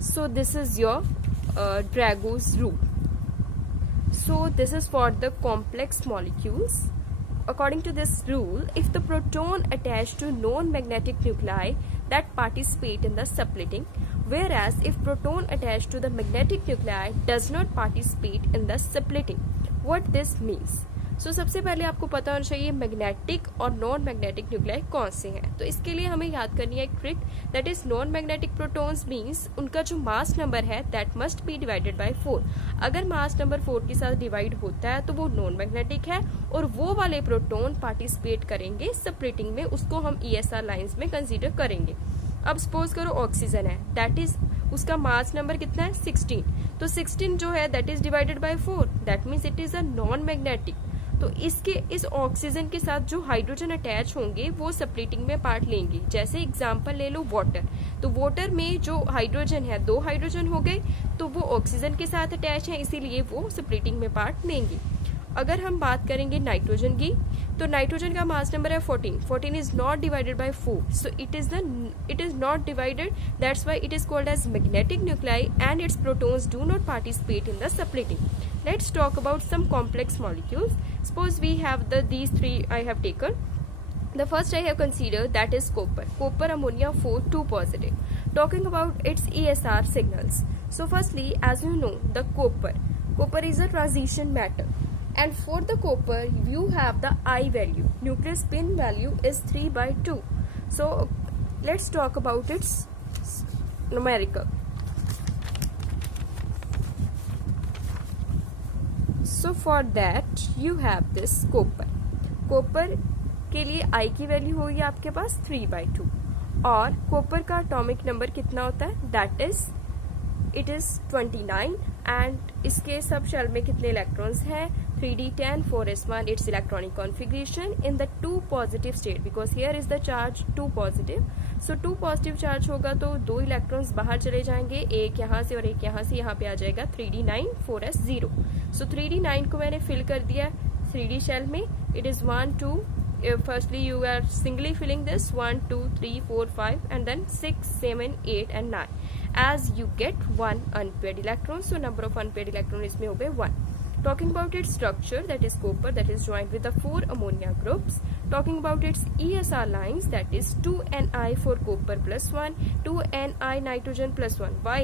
So this is your Drago's rule. So this is for the complex molecules. According to this rule, if the proton attached to non-magnetic nuclei that participate in the splitting, whereas if proton attached to the magnetic nuclei does not participate in the splitting. What this means? So सबसे पहले आपको पता होना चाहिए magnetic और non magnetic nuclei कौन से हैं. तो इसके लिए हमें याद करनी है एक trick, that is non magnetic protons means उनका जो मास नंबर है that must be divided by 4. अगर मास नंबर 4 के साथ डिवाइड होता है तो वो नॉन मैग्नेटिक है, और वो वाले प्रोटॉन पार्टिसिपेट करेंगे स्प्लिटिंग में, उसको हम ESR लाइंस में कंसीडर करेंगे. अब सपोज करो ऑक्सीजन है, दैट इज उसका मास नंबर कितना है 16. तो 16 जो है that is divided by 4, that means it is a non magnetic. तो इस ऑक्सीजन के साथ जो हाइड्रोजन अटैच होंगे वो स्प्लिटिंग में पार्ट लेंगे. जैसे एग्जांपल ले लो वाटर, तो वाटर में जो हाइड्रोजन है 2 हाइड्रोजन हो गए, तो वो ऑक्सीजन के साथ अटैच है, इसीलिए वो स्प्लिटिंग में पार्ट लेंगे. अगर हम बात करेंगे नाइट्रोजन की, तो नाइट्रोजन का मास नंबर है 14. 14 is not divided by 4, so it is not divided, that's why it is called as magnetic nuclei and its protons do not participate in the splitting. Let's talk about some complex molecules. Suppose we have these three I have taken. The first I have considered, that is copper. Copper ammonia 4 2 positive. Talking about its ESR signals. So firstly, as you know, the copper is a transition metal. And for the copper, you have the I value. Nuclear spin value is 3/2. So let's talk about its numerical. So for that you have this copper के लिए I की value होगी आपके पास 3/2, और copper का atomic number कितना होता है, that is it is 29. And इसके सब शेल में कितने इलेक्ट्रॉन्स हैं, 3d10 4s1. It's electronic configuration in the 2 positive state, because here is the charge 2 positive. So 2 positive charge होगा तो 2 इलेक्ट्रॉन्स बाहर चले जाएंगे, एक यहाँ से और एक यहाँ से. यहाँ पे आ जाएगा 3d9 4s0. सो 3d9 को मैंने फिल कर दिया 3d शेल में. It is 1 2, firstly you are singly filling this 1 2 3 4 5 and then 6 7 8 and 9 as you get 1 unpaired electron. So number of unpaired electron इसमें हो गए 1. Talking about its structure, that is copper, that is joined with the 4 ammonia groups. Talking about its ESR lines, that is 2Ni for copper plus 1, 2Ni nitrogen plus 1. Why?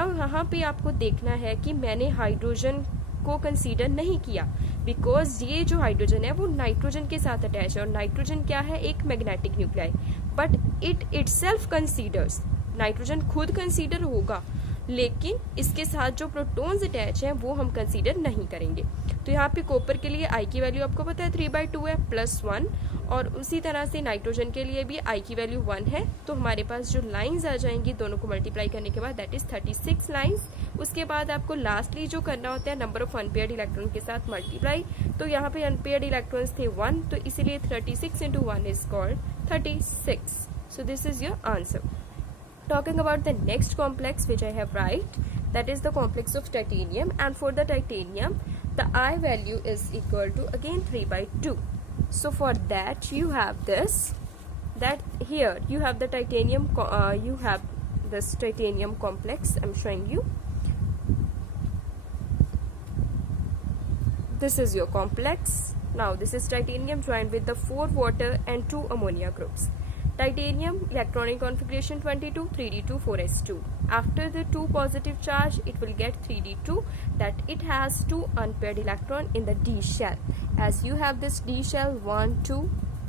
Now यहाँ पे आपको देखना है कि मैंने हाइड्रोजन को consider नहीं किया, बिकॉज ये जो हाइड्रोजन है वो नाइट्रोजन के साथ अटैच है, और नाइट्रोजन क्या है, एक magnetic nuclei. But it itself considers, nitrogen खुद कंसीडर होगा, लेकिन इसके साथ जो प्रोटॉन्स अटैच हैं वो हम कंसीडर नहीं करेंगे. तो यहाँ पे कॉपर के लिए आई की वैल्यू आपको पता है 3/2 है प्लस 1, और उसी तरह से नाइट्रोजन के लिए भी आई की वैल्यू 1 है. तो हमारे पास जो लाइंस आ जाएंगी दोनों को मल्टीप्लाई करने के बाद, दैट इज 36 लाइंस. उसके बाद आपको लास्टली जो करना होता है नंबर ऑफ अनपेयर्ड इलेक्ट्रॉन के साथ मल्टीप्लाई. तो यहाँ पे अनपेयर्ड इलेक्ट्रॉन्स थे 1, तो इसीलिए 36 into 1 is called 36. So this is your answer. Talking about the next complex which I have write, that is the complex of titanium, and for the titanium the I value is equal to again 3/2. So for that you have this, that here you have the titanium, you have this titanium complex. I'm showing you. This is your complex. Now this is titanium joined with the 4 water and 2 ammonia groups. Titanium electronic configuration 22, 3d2 4s2. After the 2 positive charge it will get 3d2, that it has 2 unpaired electron in the d shell. As you have this d shell 1 2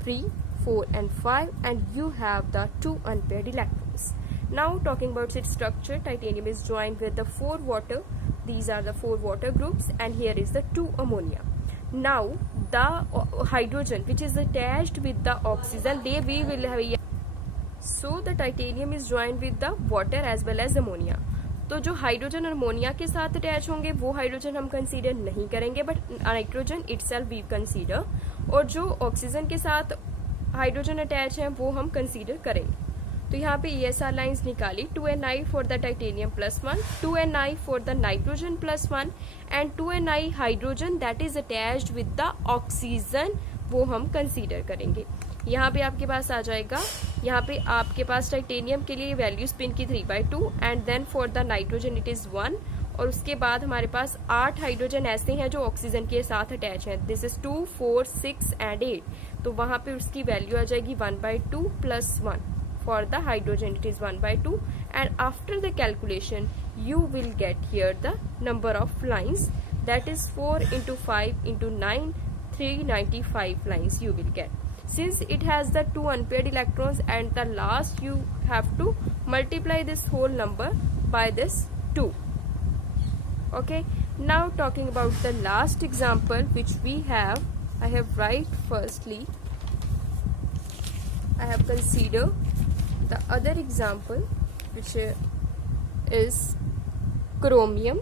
3 4 and 5, and you have the 2 unpaired electrons. Now talking about its structure, titanium is joined with the 4 water, these are the 4 water groups, and here is the 2 ammonia. Now the hydrogen which is attached with the oxygen, we will have, so the titanium is joined with the water as well as ammonia. तो जो hydrogen और ammonia के साथ attach होंगे वो hydrogen हम consider नहीं करेंगे, but nitrogen itself we consider, और जो ऑक्सीजन के साथ हाइड्रोजन अटैच हैं वो हम कंसीडर करेंगे. तो यहाँ पे ESR लाइंस निकाली, 2Ni for the titanium plus 1, 2Ni for the nitrogen plus 1, and 2Ni hydrogen that is attached with the oxygen, वो हम कंसीडर करेंगे. यहाँ पे आपके पास आ जाएगा, यहाँ पे आपके पास टाइटेनियम के लिए वैल्यू स्पिन की 3/2 and then for the nitrogen it is 1, और उसके बाद हमारे पास 8 हाइड्रोजन ऐसे हैं जो ऑक्सीजन के साथ अटैच हैं, दिस इज 2, 4, 6 एंड 8, तो वहां पे उसकी वैल्यू आ जाएगी 1/2 plus 1, for the hydrogen it is 1/2, and after the calculation you will get here the number of lines, that is 4 into 5 into 9, 395 lines you will get. Since it has the 2 unpaired electrons and the last, you have to multiply this whole number by this 2. Okay, now talking about the last example which we have, I have write firstly, I have considered the other example which is chromium,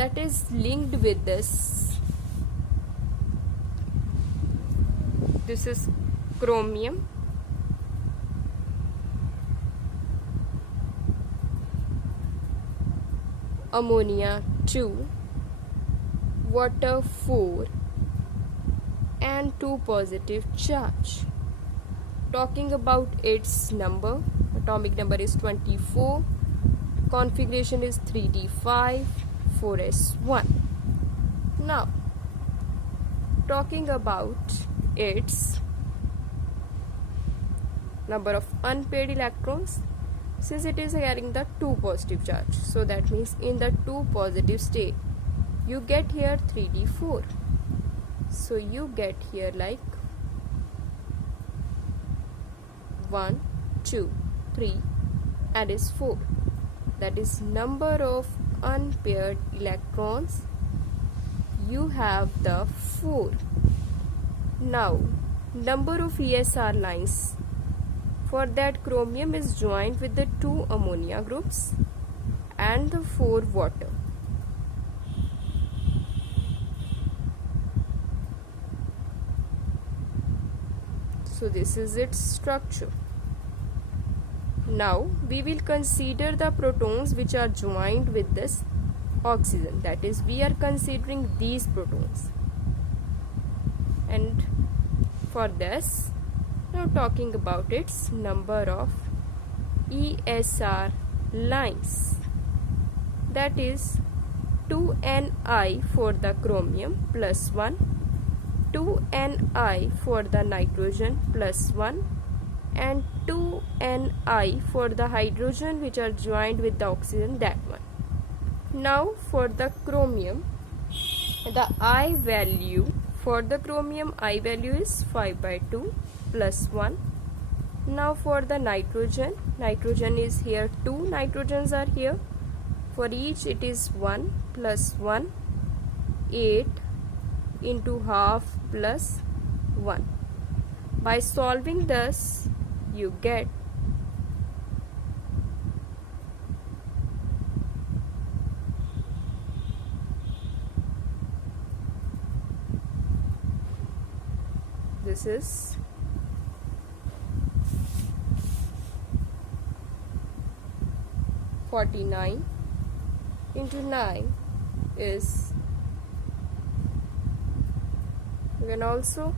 that is linked with this is chromium, ammonia 2, water 4 and 2 positive charge. Talking about its number, atomic number is 24, configuration is 3d5, 4s1. Now talking about its number of unpaired electrons, since it is carrying the 2 positive charge, so that means in the 2 positive state you get here 3d4, so you get here like 1, 2, 3 and is 4, that is number of unpaired electrons, you have the 4. Now number of ESR lines, for that chromium is joined with the 2 ammonia groups and the 4 water. So this is its structure. Now we will consider the protons which are joined with this oxygen, that is we are considering these protons, and for this now talking about its number of ESR lines, that is 2Ni for the chromium plus 1, 2Ni for the nitrogen plus 1 and 2Ni for the hydrogen which are joined with the oxygen, that one. Now for the chromium, the I value for the chromium, I value is 5/2 plus 1. Now for the nitrogen, nitrogen is here, 2 nitrogens are here, for each it is 1 plus 1, 8 into half plus 1. By solving this you get this is 49 into 9 is, you can also